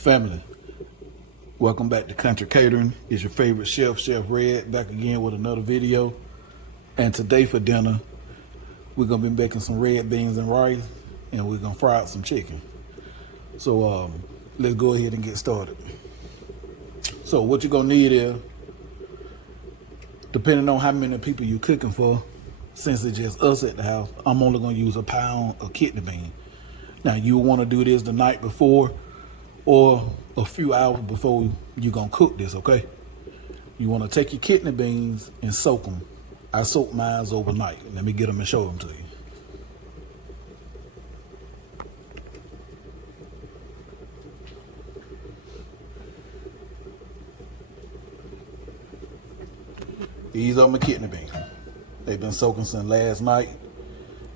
Family, welcome back to Country Catering. It's your favorite chef, Chef Red, back again with another video. And today for dinner, we're gonna be making some red beans and rice, and we're gonna fry out some chicken. So let's go ahead and get started. So what you're gonna need is, depending on how many people you're cooking for, since it's just us at the house, I'm only gonna use a pound of kidney bean. Now you wanna do this the night before or a few hours before you're gonna cook this, okay? You wanna take your kidney beans and soak them. I soak mine overnight. Let me get them and show them to you. These are my kidney beans. They've been soaking since last night.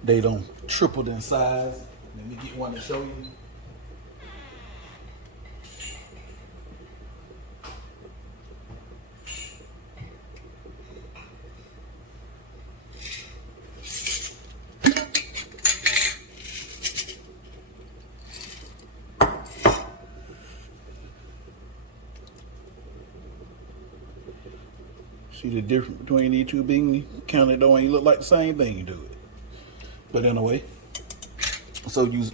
They don't tripled in size. Let me get one to show you. See the difference between these two beans? Kind of don't even look like the same thing, you do it. But anyway, so you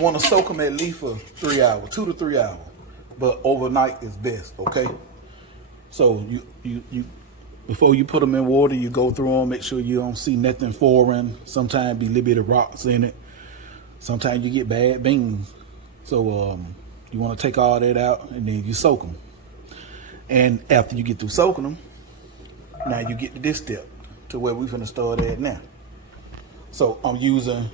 want to soak them at least for 3 hours, 2 to 3 hours. But overnight is best, okay? So you before you put them in water, you go through them, make sure you don't see nothing foreign. Sometimes be a little bit of rocks in it. Sometimes you get bad beans. So you want to take all that out and then you soak them. And after you get through soaking them, now you get to this step to where we're finna start at now. So I'm using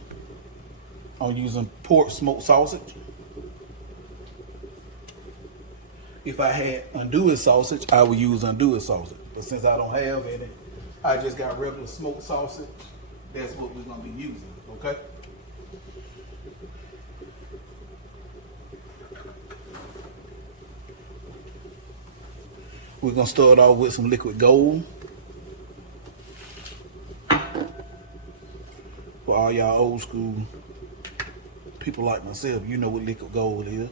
pork smoked sausage. If I had andouille sausage, I would use andouille sausage. But since I don't have any, I just got regular smoked sausage. That's what we're gonna be using, okay? We're gonna start off with some liquid gold. For all y'all old school people like myself, you know what liquid gold is.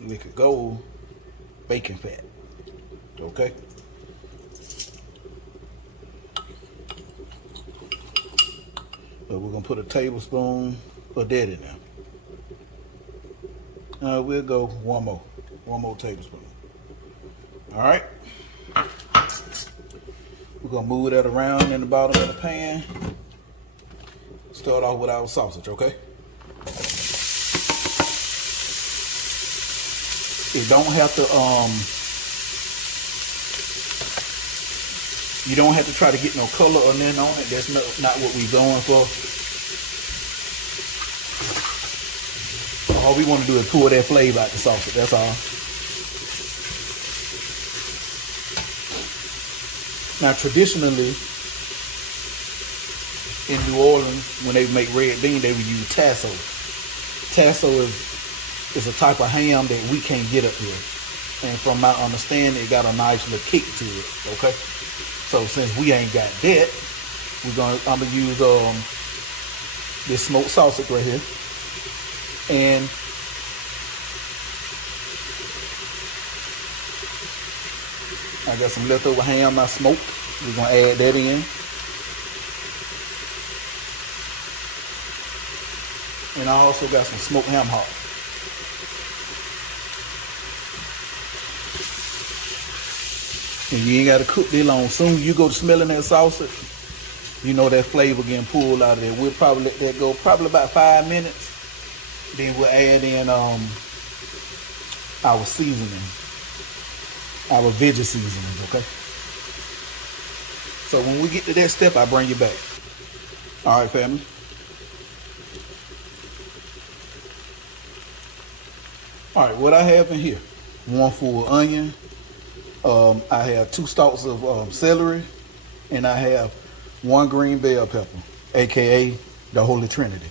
Liquid gold, bacon fat, okay? But we're gonna put a tablespoon of that in there. We'll go one more tablespoon. All right. We're gonna move that around in the bottom of the pan. Start off with our sausage, okay? It don't have to, you don't have to try to get no color or nothing on it. That's not what we're going for. All we want to do is pull that flavor out the sausage, that's all. Now traditionally, in New Orleans, when they make red bean, they would use tasso. Tasso is a type of ham that we can't get up here. And from my understanding, it got a nice little kick to it, okay? So since we ain't got that, I'm gonna use this smoked sausage right here. And I got some leftover ham I smoked. We're gonna add that in. And I also got some smoked ham hock. And you ain't gotta cook this long. Soon you go to smelling that sausage, you know that flavor getting pulled out of there. We'll probably let that go probably about 5 minutes. Then we'll add in our seasoning, our veggie seasonings, okay? So when we get to that step, I bring you back. All right, family. All right, what I have in here, 1 full onion. I have 2 stalks of celery, and I have 1 green bell pepper, AKA the Holy Trinity.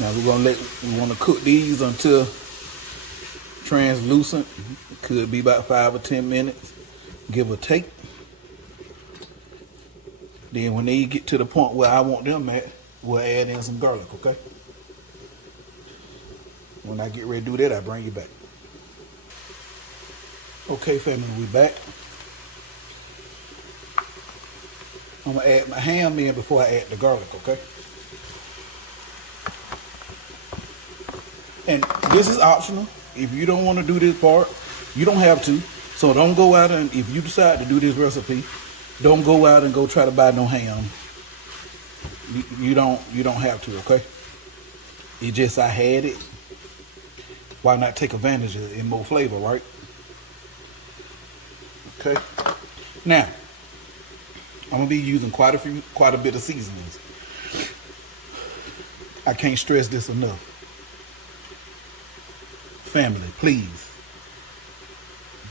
Now we want to cook these until translucent. Could be about 5 or 10 minutes, give or take. Then when they get to the point where I want them at, we'll add in some garlic, okay? When I get ready to do that, I bring you back. Okay, family, we back. I'm gonna add my ham in before I add the garlic, okay? And this is optional. If you don't want to do this part, you don't have to. So don't go out and, if you decide to do this recipe, don't go out and go try to buy no ham. You don't have to, okay? It just, I had it. Why not take advantage of it in more flavor, right? Okay. Now, I'm gonna be using quite a bit of seasonings. I can't stress this enough. Family, please,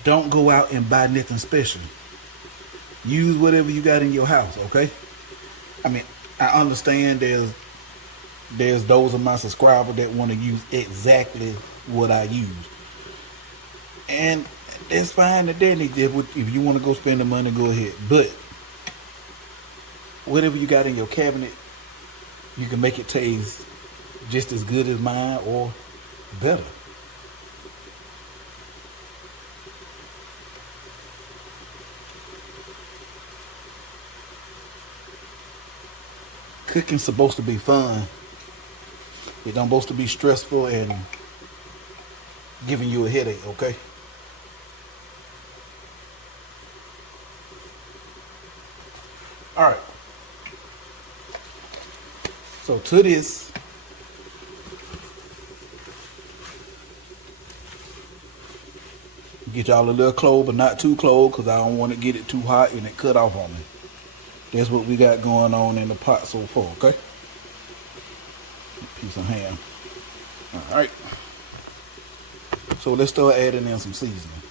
don't go out and buy nothing special. Use whatever you got in your house, okay? I mean, I understand there's those of my subscribers that want to use exactly what I use. And that's fine and dandy. If you want to go spend the money, go ahead. But whatever you got in your cabinet, you can make it taste just as good as mine or better. Cooking's supposed to be fun. It don't supposed to be stressful and giving you a headache, okay? All right. So to this, get y'all a little close, but not too close, because I don't want to get it too hot and it cut off on me. That's what we got going on in the pot so far, okay? Piece of ham. All right. So let's start adding in some seasoning.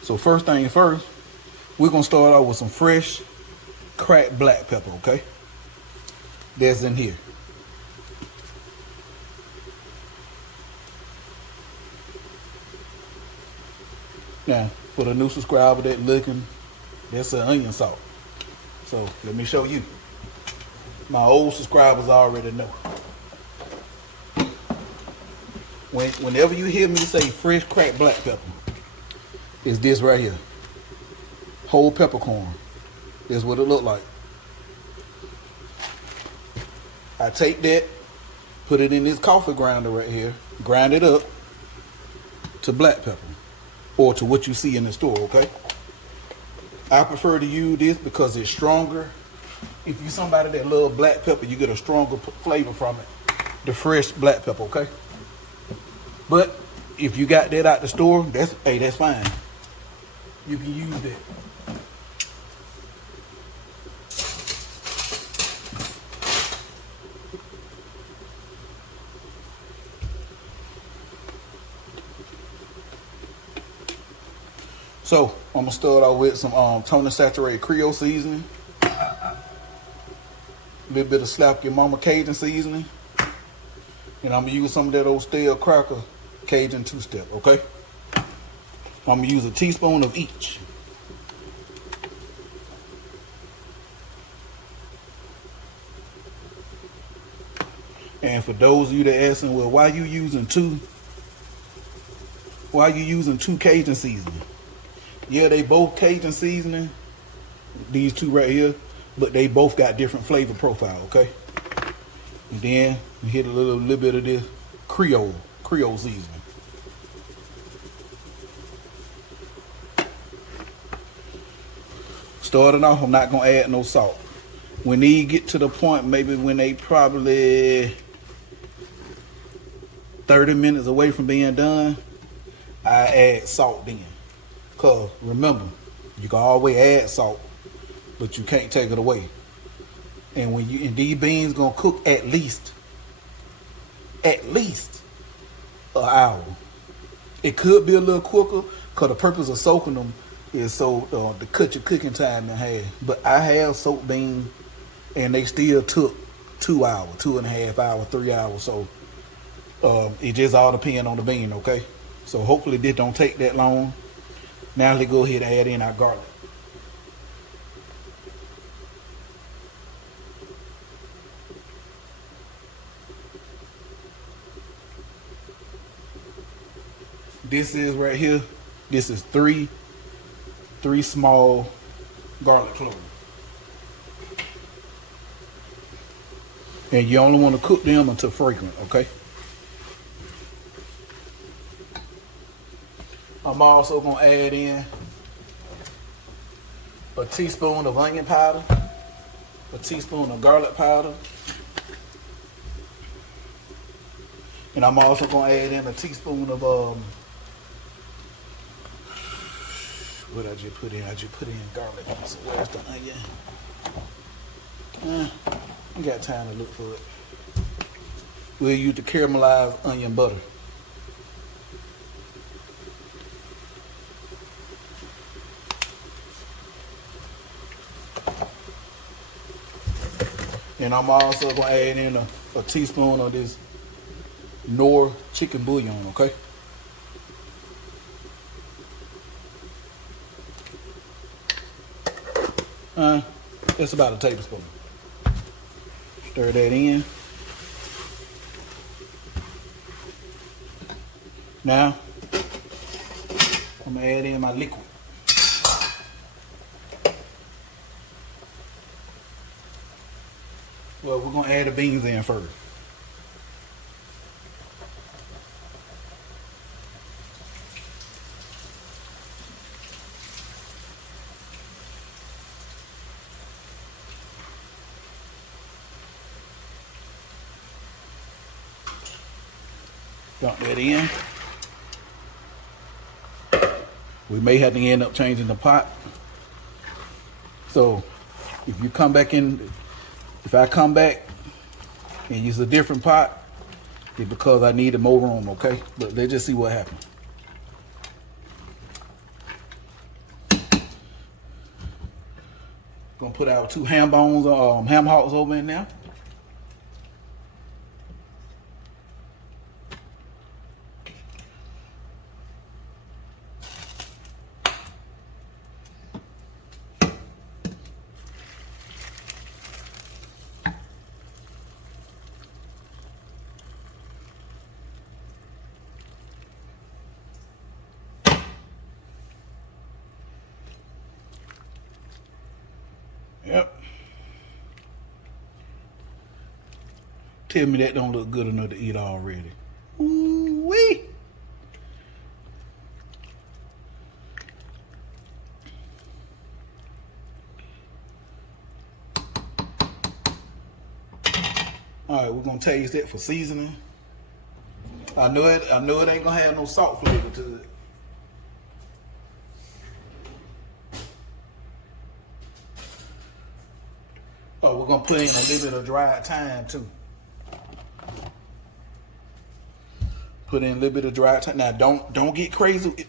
So first thing first, we're gonna start out with some fresh cracked black pepper, okay? That's in here. Now, for the new subscriber that looking, that's an onion salt. So let me show you. My old subscribers already know. Whenever you hear me say fresh cracked black pepper, it's this right here. Whole peppercorn. That's what it look like. I take that, put it in this coffee grinder right here, grind it up to black pepper, or to what you see in the store, okay? I prefer to use this because it's stronger. If you're somebody that loves black pepper, you get a stronger flavor from it. The fresh black pepper, okay? But if you got that out the store, that's fine. You can use that. So I'm gonna start out with some tone saturated Creole seasoning, a little bit of slap your mama Cajun seasoning, and I'm gonna use some of that old stale cracker Cajun two-step. Okay, I'm gonna use a teaspoon of each. And for those of you that asking, well, why you using two Cajun seasoning? Yeah, they both Cajun seasoning, these two right here, but they both got different flavor profile, okay? And then you hit a little bit of this Creole seasoning. Starting off, I'm not gonna add no salt. When they get to the point, maybe when they probably 30 minutes away from being done, I add salt then. Cause remember, you can always add salt, but you can't take it away. And these beans gonna cook at least an hour. It could be a little quicker, cause the purpose of soaking them is so to cut your cooking time in half. But I have soaked beans, and they still took 2 hours, 2.5 hours, 3 hours. So it just all depends on the bean, okay? So hopefully this don't take that long. Now let's go ahead and add in our garlic. This is right here. This is three small garlic cloves. And you only want to cook them until fragrant, okay? I'm also going to add in a teaspoon of onion powder, a teaspoon of garlic powder, and I'm also going to add in a teaspoon of what I just put in? I just put in garlic. So where's the onion? I got time to look for it. We'll use the caramelized onion butter. And I'm also going to add in a teaspoon of this Knorr chicken bouillon, okay? That's about a tablespoon. Stir that in. Now, I'm going to add in my liquid. Well, we're going to add the beans in first. Dump that in. We may have to end up changing the pot. So if you come back in, if I come back and use a different pot, it's because I needed more room, okay? But let's just see what happens. Gonna put our 2 ham bones, ham hocks over in there. Yep. Tell me that don't look good enough to eat already. Ooh-wee. All right, we're gonna taste it for seasoning. I know it ain't gonna have no salt flavor to it. Oh, we're gonna put in a little bit of dried thyme too. Put in a little bit of dried thyme. Now don't get crazy.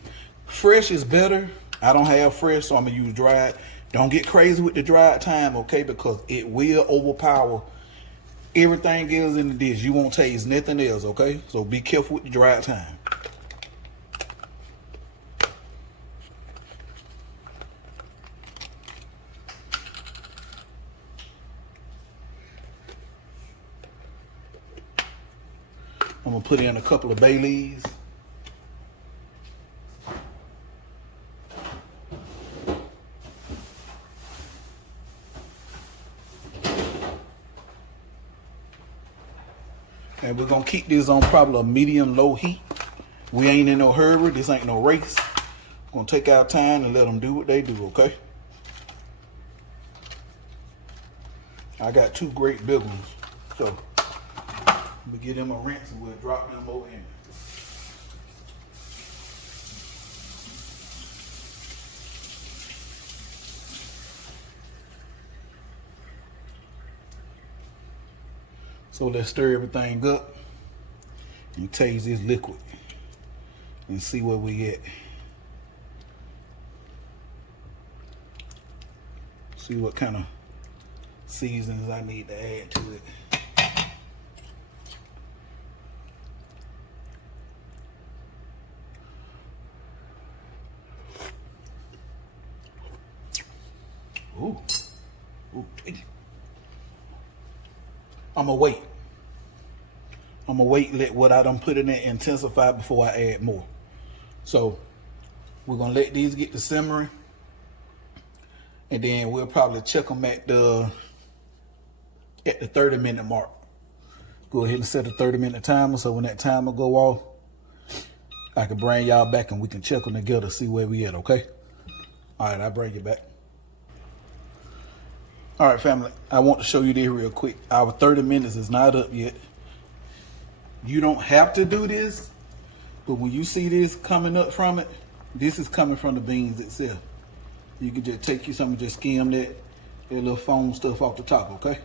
Fresh is better. I don't have fresh, so I'm gonna use dried. Don't get crazy with the dried thyme, okay? Because it will overpower everything else in the dish. You won't taste nothing else, okay? So be careful with the dried thyme. I'm gonna put in a couple of bay leaves. And we're gonna keep this on probably a medium-low heat. We ain't in no hurry. This ain't no race. We're gonna take our time and let them do what they do, okay? I got 2 great big ones. So we give them a rinse and we'll drop them over in. So let's stir everything up and taste this liquid and see where we at. See what kind of seasonings I need to add to it. I'm gonna wait. I'm gonna wait, let what I done put in there intensify before I add more. So we're gonna let these get to simmering, and then we'll probably check them at the 30-minute mark. Go ahead and set a 30-minute timer, so when that timer go off, I can bring y'all back and we can check them together, see where we at, okay? All right, I'll bring you back. All right, family, I want to show you this real quick. Our 30 minutes is not up yet. You don't have to do this, but when you see this coming up from it, this is coming from the beans itself. You can just take you some and just skim that little foam stuff off the top, okay?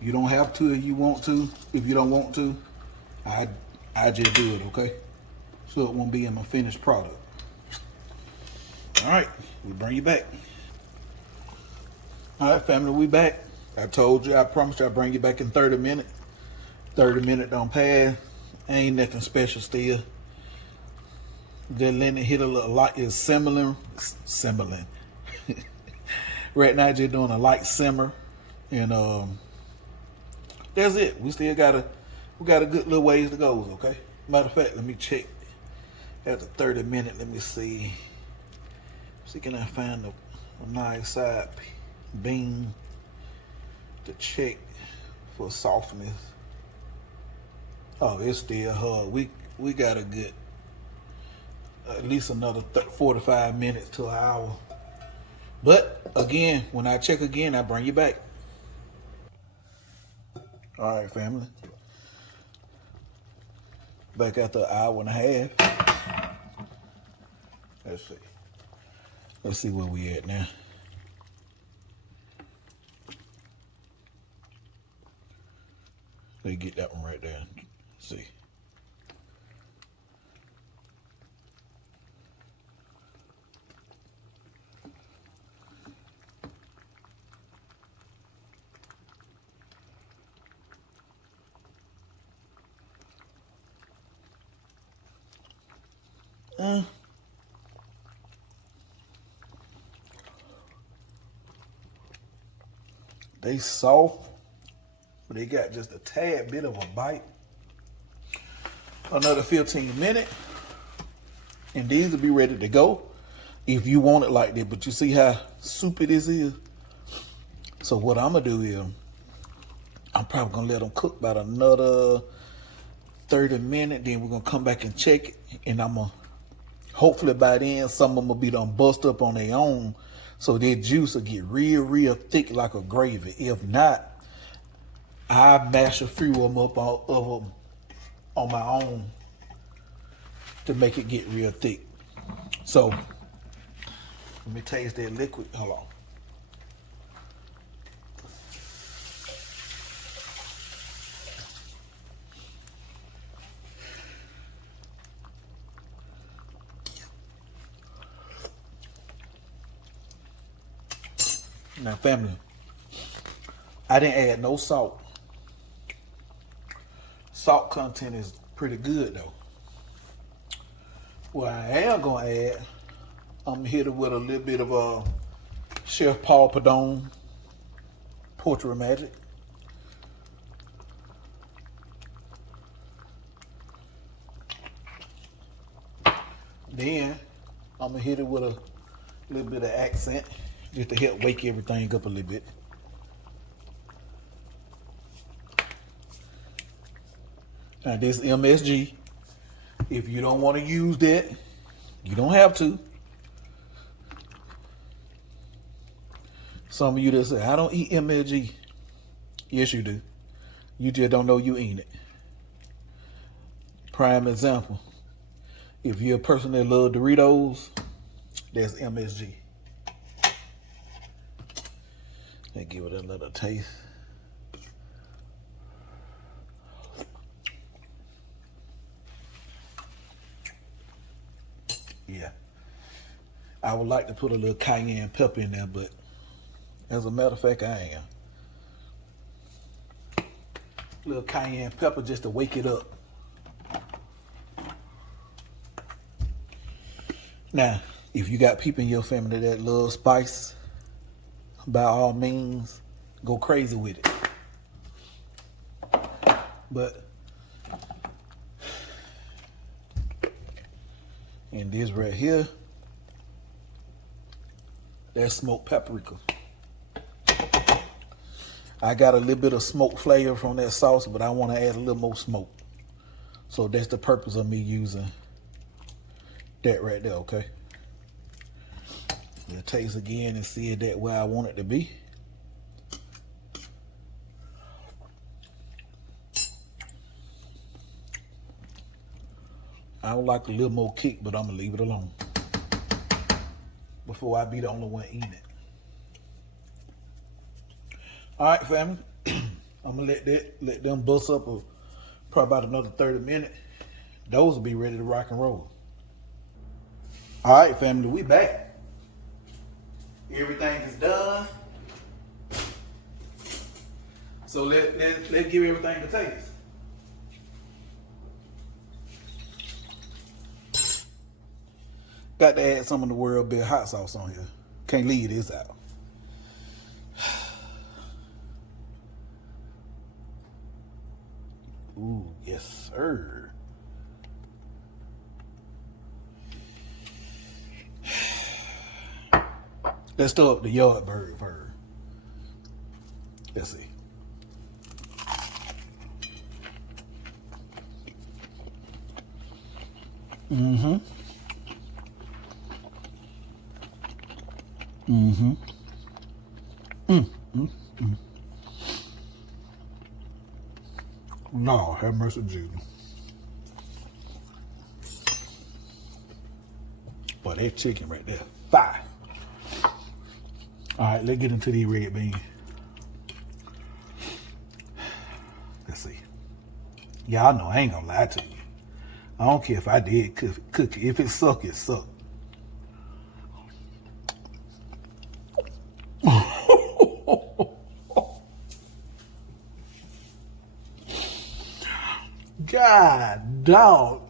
You don't have to if you want to. If you don't want to, I just do it, okay? So it won't be in my finished product. All right, we bring you back. All right, family, we back. I told you, I promised you I'd bring you back in 30 minutes. 30 minutes don't pass. Ain't nothing special still. Just letting it hit a little light. It's simmering. Right now, just doing a light simmer. And that's it. We got a good little ways to go, okay? Matter of fact, let me check at the 30 minute. Let me see. See, can I find a nice side bean to check for softness? Oh, it's still hard. We got a good at least another 45 minutes to an hour. But again, when I check again, I bring you back. All right, family. Back after an hour and a half. Let's see. Let's see where we at now. Let's get that one right there. Let's see. They soft, but they got just a tad bit of a bite. Another 15 minutes, and these will be ready to go if you want it like that. But you see how soupy this is? So what I'm gonna do is, I'm probably gonna let them cook about another 30 minutes. Then we're gonna come back and check it, and I'm gonna, hopefully by then, some of them will be done bust up on their own, so their juice will get real thick like a gravy. If not, I mash a few of them up on my own to make it get real thick. So let me taste that liquid. Hold on. Now, family, I didn't add no salt. Salt content is pretty good though. What I am gonna add, I'm hit it with a little bit of Chef Paul Padone Portrait Magic. Then I'm gonna hit it with a little bit of accent just to help wake everything up a little bit. Now this MSG, if you don't want to use that, you don't have to. Some of you that say, I don't eat MSG. Yes, you do. You just don't know you eat it. Prime example. If you're a person that loves Doritos, that's MSG. Let's give it a little taste. Yeah. I would like to put a little cayenne pepper in there, but as a matter of fact, I am. A little cayenne pepper just to wake it up. Now, if you got people in your family that love spice, by all means, go crazy with it. But and this right here, that's smoked paprika. I got a little bit of smoke flavor from that sauce, but I want to add a little more smoke. So that's the purpose of me using that right there, okay? We'll taste again and see that where I want it to be. I would like a little more kick, but I'm gonna leave it alone before I be the only one eating it. All right, family. I'm gonna let them bust up probably about another 30 minutes. Those will be ready to rock and roll. All right, family, we back. Everything is done. So let's give everything a taste. Got to add some of the World Beer hot sauce on here. Can't leave this out. Ooh, yes, sir. Let's stir up the Yardbird first. Let's see. Mm-hmm. Mm-hmm. Mm-hmm. No, have mercy, Jesus. Boy, that chicken right there, fire. All right, let's get into these red beans. Let's see. Y'all know I ain't gonna lie to you. I don't care if I did cook it. If it suck, it suck. God dog.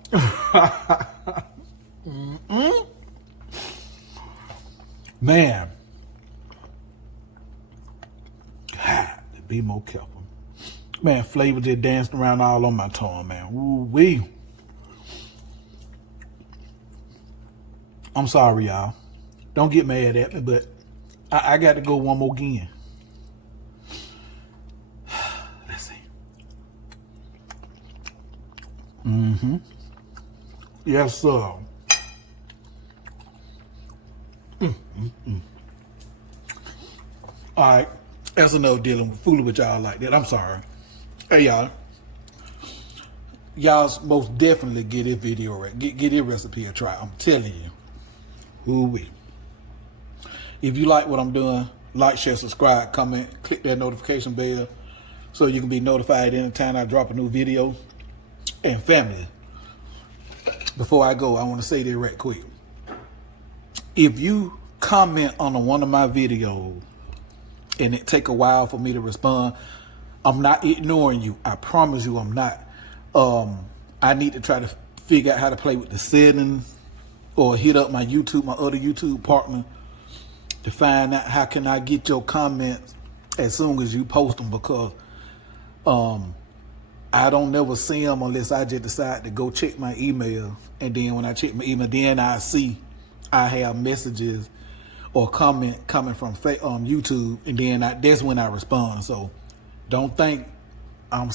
Man. God, to be more careful. Man, flavor just danced around all on my tongue, man. Ooh-wee. I'm sorry, y'all. Don't get mad at me, but I got to go one more again. Let's see. Mm-hmm. Yes, sir. All right. That's enough dealing with fooling with y'all like that. I'm sorry. Hey, y'all. Y'all most definitely get this video right. Get this recipe a try. I'm telling you. Ooh-wee. If you like what I'm doing, like, share, subscribe, comment, click that notification bell so you can be notified anytime I drop a new video. And family, before I go, I want to say this right quick. If you comment on one of my videos and it take a while for me to respond, I'm not ignoring you. I promise you I'm not. I need to try to figure out how to play with the settings or hit up my other YouTube partner to find out how can I get your comments as soon as you post them, because I don't never see them unless I just decide to go check my email. And then when I check my email, then I see I have messages or comment coming from YouTube, and then that's when I respond. So don't think I don't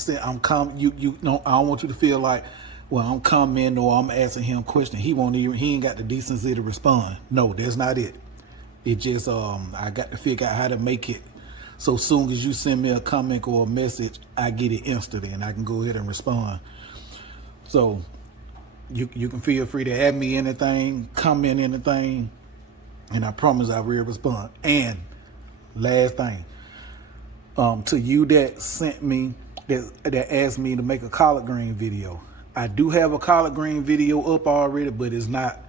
want you to feel like, well, I'm commenting or I'm asking him questions. He ain't got the decency to respond. No, that's not it. It just I got to figure out how to make it so soon as you send me a comment or a message, I get it instantly and I can go ahead and respond. So you can feel free to add me anything, comment anything, and I promise I will respond. And last thing, to you that sent me, that asked me to make a collard green video, I do have a collard green video up already, but it's not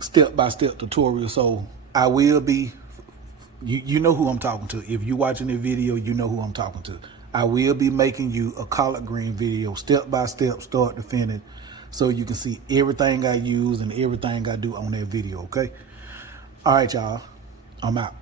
step-by-step tutorial. So I will be, you know who I'm talking to. If you're watching the video, you know who I'm talking to. I will be making you a collard green video, step-by-step, start to finish, so you can see everything I use and everything I do on that video, okay? All right, y'all. I'm out.